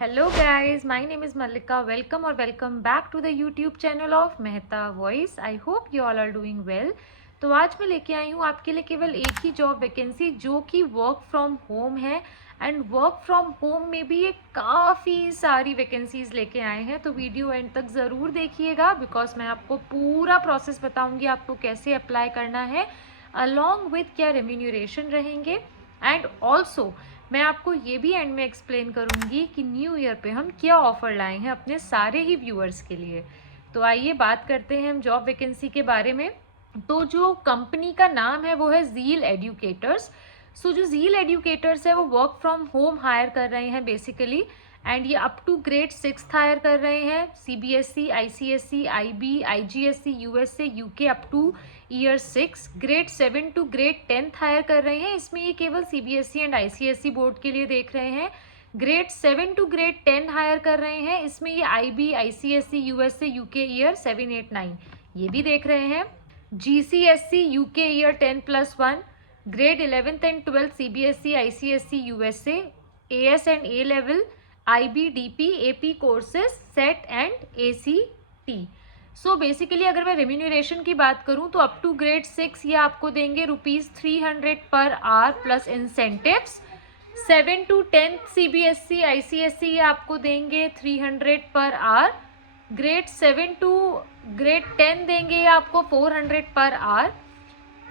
Hello guys, my name is Mallika. Welcome और welcome back to the YouTube channel of Mehta voice. I hope you all are doing well. तो आज मैं लेके आई हूँ आपके लिए केवल एक ही जॉब वैकेंसी जो कि वर्क फ्रॉम होम है। एंड वर्क फ्रॉम होम में भी ये काफ़ी सारी वैकेंसीज़ लेके आए हैं, तो वीडियो एंड तक ज़रूर देखिएगा बिकॉज मैं आपको पूरा प्रोसेस बताऊँगी आपको कैसे अप्लाई करना है, अलॉन्ग विथ क्या रेम्यूनरेशन रहेंगे। एंड ऑल्सो मैं आपको ये भी एंड में एक्सप्लेन करूँगी कि न्यू ईयर पे हम क्या ऑफ़र लाए हैं अपने सारे ही व्यूअर्स के लिए। तो आइए बात करते हैं हम जॉब वैकेंसी के बारे में। तो जो कंपनी का नाम है वो है ज़ील एडुकेटर्स। सो जो ज़ील एडुकेटर्स है वो वर्क फ्रॉम होम हायर कर रहे हैं बेसिकली। एंड ये अप टू ग्रेड 6 हायर कर रहे हैं, CBSE, ICSE, IB, IGSE, USA, UK up to year 6। Grade 7 to grade 10 hire कर रहे हैं, इसमें ये केवल CBSE एंड ICSE बोर्ड के लिए देख रहे हैं। ग्रेड 7 टू ग्रेड 10 हायर कर रहे हैं, इसमें ये IB, ICSE, USA, UK year 7, 8, 9 ये भी देख रहे हैं। GCSE UK year 10+1, grade 11th and 12th CBSE, ICSE, USA, AS and A level, IB, DP, AP courses, set and ACT। So basically अगर मैं रेम्यूनरेशन की बात करूं तो अप टू ग्रेड 6 ये आपको देंगे ₹300 per hour plus incentives. 7 to 10 CBSE, ICSE ये आपको देंगे 300 per our. Grade 7 to grade 10 देंगे ये आपको 400 पर आवर।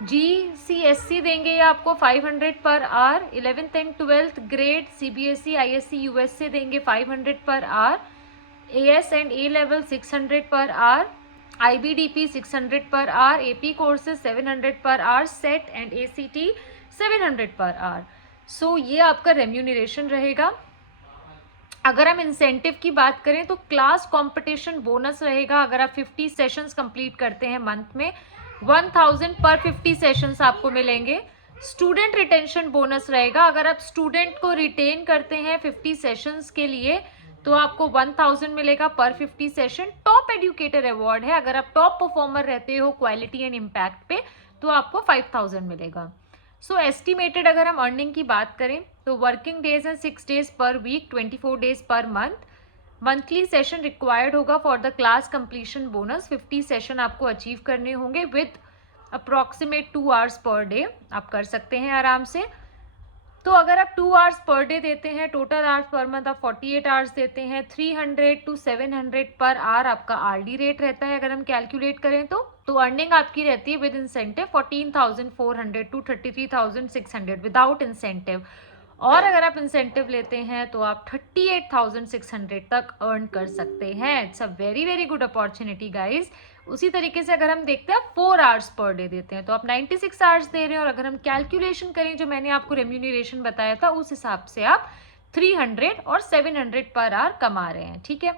GCSE देंगे ये आपको 500 per hour. 11th and 12th grade CBSE, ISE, USA देंगे 500 per hour. AS and A level 600 per hour. IBDP 600 per hour. AP courses 700 per hour. Set and ACT 700 per hour. सो ये आपका remuneration रहेगा। अगर हम incentive की बात करें तो क्लास कंपटीशन बोनस रहेगा। अगर आप 50 सेशंस कंप्लीट करते हैं मंथ में, 1000 पर 50 सेशंस आपको मिलेंगे। स्टूडेंट रिटेंशन बोनस रहेगा। अगर आप स्टूडेंट को रिटेन करते हैं 50 सेशंस के लिए तो आपको 1000 मिलेगा पर 50 सेशन। टॉप एडुकेटर अवार्ड है, अगर आप टॉप परफॉर्मर रहते हो क्वालिटी एंड इम्पैक्ट पे तो आपको 5000 मिलेगा। सो एस्टिमेटेड अगर हम अर्निंग की बात करें तो वर्किंग डेज हैं 6 days per week, 24 days per month. Monthly session required होगा for the class completion bonus. 50 session आपको अचीव करने होंगे with approximate 2 hours per day. आप कर सकते हैं आराम से। तो अगर आप 2 आवर्स पर डे देते हैं, टोटल आवर्स पर मंथ आप 48 आवर्स देते हैं, 300 टू 700 पर आवर आपका आरडी रेट रहता है। अगर हम कैलकुलेट करें तो अर्निंग आपकी रहती है with incentive 14,400 to 33,600 without incentive. और अगर आप इंसेंटिव लेते हैं तो आप 38,600 तक अर्न कर सकते हैं। It's a very very good opportunity guys. उसी तरीके से अगर हम देखते हैं 4 आवर्स पर डे देते हैं तो आप 96 आवर्स दे रहे हैं। और अगर हम कैलकुलेशन करें जो मैंने आपको रेम्यूनरेशन बताया था उस हिसाब से आप 300 और 700 पर आवर कमा रहे हैं, ठीक है।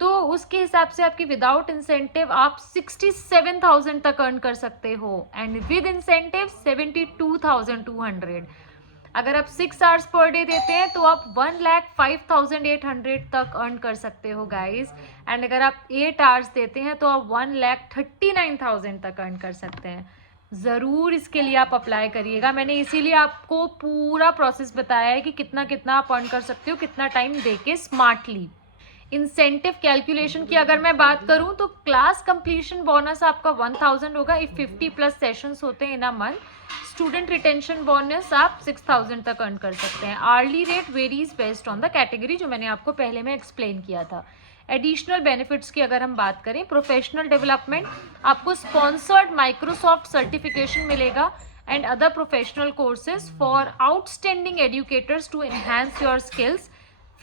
तो उसके हिसाब से आपकी विदाउट इंसेंटिव आप 67,000 तक अर्न कर सकते हो एंड विद इंसेंटिव 72,200। अगर आप 6 आवर्स पर डे देते हैं तो आप 1,05,800 तक अर्न कर सकते हो गाइज। एंड अगर आप 8 आवर्स देते हैं तो आप 1,39,000 तक अर्न कर सकते हैं। ज़रूर इसके लिए आप अप्लाई करिएगा। मैंने इसीलिए आपको पूरा प्रोसेस बताया है कि कितना कितना आप अर्न कर सकते हो, कितना टाइम देके स्मार्टली। इंसेंटिव कैलकुलेशन की अगर मैं बात करूं तो क्लास कंप्लीशन बोनस आपका 1000 होगा इफ 50 प्लस सेशंस होते हैं in a month. Student retention bonus आप 6000 तक अर्न कर सकते हैं। Hourly rate varies based on the category, जो मैंने आपको पहले में एक्सप्लेन किया था। एडिशनल बेनिफिट्स की अगर हम बात करें, प्रोफेशनल डेवलपमेंट, आपको स्पॉन्सर्ड माइक्रोसॉफ्ट सर्टिफिकेशन मिलेगा and other professional courses for outstanding educators to enhance your skills.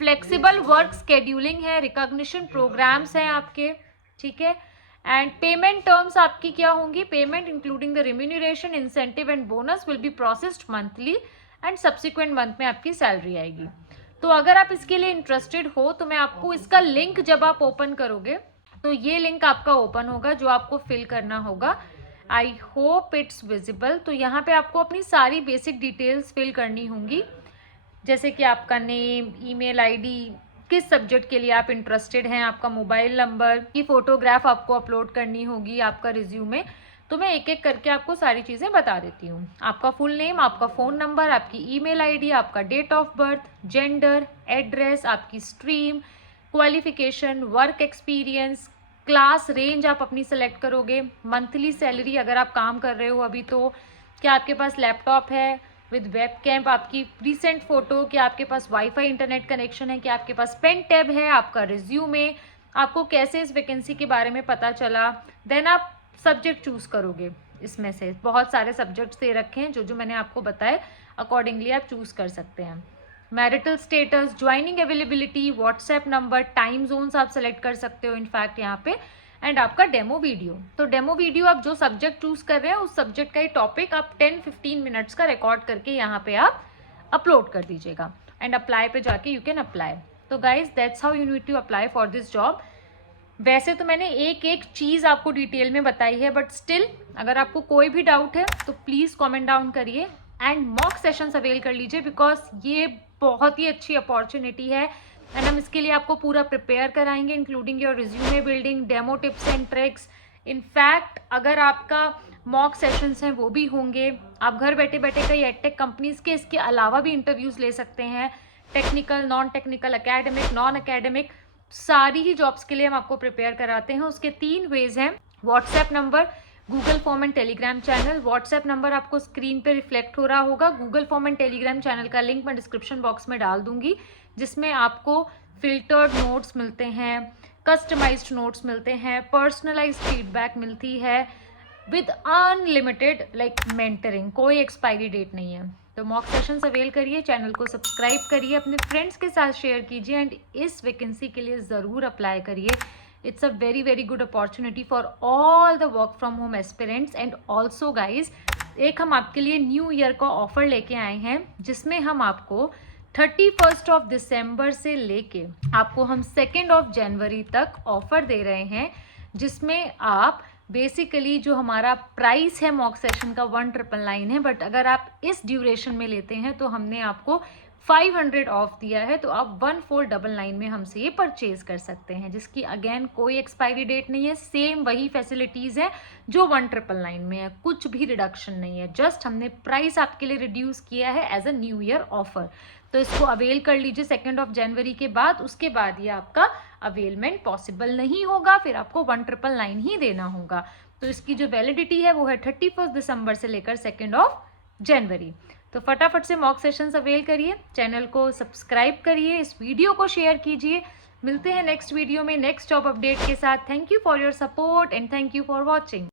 Flexible work scheduling है, रिकॉग्निशन प्रोग्राम्स हैं आपके, ठीक है। एंड पेमेंट टर्म्स आपकी क्या होंगी, payment including the remuneration, incentive and bonus will be processed monthly and subsequent month में आपकी सैलरी आएगी। तो अगर आप इसके लिए इंटरेस्टेड हो तो मैं आपको इसका लिंक जब आप ओपन करोगे तो ये लिंक आपका ओपन होगा जो आपको फिल करना होगा। I hope it's visible. तो यहाँ पे आपको अपनी सारी बेसिक डिटेल्स फिल करनी होंगी, जैसे कि आपका नेम, ईमेल आईडी, किस सब्जेक्ट के लिए आप इंटरेस्टेड हैं, आपका मोबाइल नंबर की फोटोग्राफ आपको अपलोड करनी होगी, आपका रिज्यूमे। तो मैं एक एक करके आपको सारी चीज़ें बता देती हूँ। आपका फुल नेम, आपका फ़ोन नंबर, आपकी ईमेल आईडी, आपका date of birth, gender, address, आपकी stream, qualification, work experience, class, range आप अपनी सेलेक्ट करोगे, मंथली सैलरी अगर आप काम कर रहे हो अभी तो, क्या आपके पास लैपटॉप है विद वेब कैम, आपकी रिसेंट फोटो, क्या आपके पास वाईफाई इंटरनेट कनेक्शन है, क्या आपके पास पेन टैब है, आपका रिज्यूमे, आपको कैसे इस वैकेंसी के बारे में पता चला। देन आप सब्जेक्ट चूज करोगे, इसमें से बहुत सारे सब्जेक्ट्स दे रखे हैं, जो जो मैंने आपको बताए अकॉर्डिंगली आप चूज कर सकते हैं। Marital status, joining availability, WhatsApp number, time zones आप सेलेक्ट कर सकते हो इनफैक्ट यहाँ पे, एंड आपका डेमो वीडियो। तो डेमो वीडियो आप जो सब्जेक्ट चूज कर रहे हैं उस सब्जेक्ट का ही टॉपिक आप 10-15 मिनट्स का रिकॉर्ड करके यहाँ पे आप अपलोड कर दीजिएगा, एंड अप्लाई पे जाके यू कैन अप्लाई। तो guys that's how you need to apply for this job. वैसे तो मैंने एक एक चीज़ आपको डिटेल में बताई है, बट स्टिल अगर आपको कोई भी डाउट है तो प्लीज़ कमेंट डाउन करिए एंड मॉक सेशंस अवेल कर लीजिए, बिकॉज ये बहुत ही अच्छी अपॉर्चुनिटी है एंड हम इसके लिए आपको पूरा प्रिपेयर कराएंगे, including your resume building, demo tips and tricks. In fact अगर आपका मॉक सेशंस हैं वो भी होंगे, आप घर बैठे बैठे कई एडटेक कंपनीज के इसके अलावा भी इंटरव्यूज़ ले सकते हैं, technical, non technical, academic, non academic, सारी ही जॉब्स के लिए हम आपको प्रिपेयर कराते हैं। उसके 3 वेज हैं, WhatsApp number, Google form and Telegram channel. WhatsApp number आपको स्क्रीन पे रिफ्लेक्ट हो रहा होगा, Google form and Telegram channel का लिंक मैं डिस्क्रिप्शन बॉक्स में डाल दूंगी, जिसमें आपको फिल्टर्ड नोट्स मिलते हैं, कस्टमाइज्ड नोट्स मिलते हैं, पर्सनलाइज्ड फीडबैक मिलती है विद अनलिमिटेड मेंटरिंग, कोई एक्सपायरी डेट नहीं है। तो मॉक सेशंस अवेल करिए, चैनल को सब्सक्राइब करिए, अपने फ्रेंड्स के साथ शेयर कीजिए एंड इस वैकेंसी के लिए ज़रूर अप्लाई करिए। It's a very very good opportunity for all the work from home aspirants. And also guys, एक हम आपके लिए न्यू ईयर का ऑफर लेके आए हैं, जिसमें हम आपको 31 दिसंबर से लेके आपको हम 2 जनवरी तक ऑफर दे रहे हैं, जिसमें आप बेसिकली जो हमारा प्राइस है मॉक सेशन का 1999 है, बट अगर आप इस ड्यूरेशन में लेते हैं तो हमने आपको 500 ऑफ दिया है, तो आप 1499 में हमसे ये परचेज कर सकते हैं, जिसकी अगेन कोई एक्सपायरी डेट नहीं है, सेम वही फैसिलिटीज़ है जो 1999 में है, कुछ भी रिडक्शन नहीं है, जस्ट हमने प्राइस आपके लिए रिड्यूस किया है as a new year offer. तो इसको अवेल कर लीजिए 2 जनवरी के बाद, उसके बाद ये आपका अवेलमेंट पॉसिबल नहीं होगा, फिर आपको 1999 ही देना होगा। तो इसकी जो वैलिडिटी है वो है 31 दिसंबर से लेकर 2 जनवरी। तो फटाफट से मॉक सेशंस अवेल करिए, चैनल को सब्सक्राइब करिए, इस वीडियो को शेयर कीजिए। मिलते हैं नेक्स्ट वीडियो में नेक्स्ट जॉब अपडेट के साथ। Thank you for your support and thank you for watching.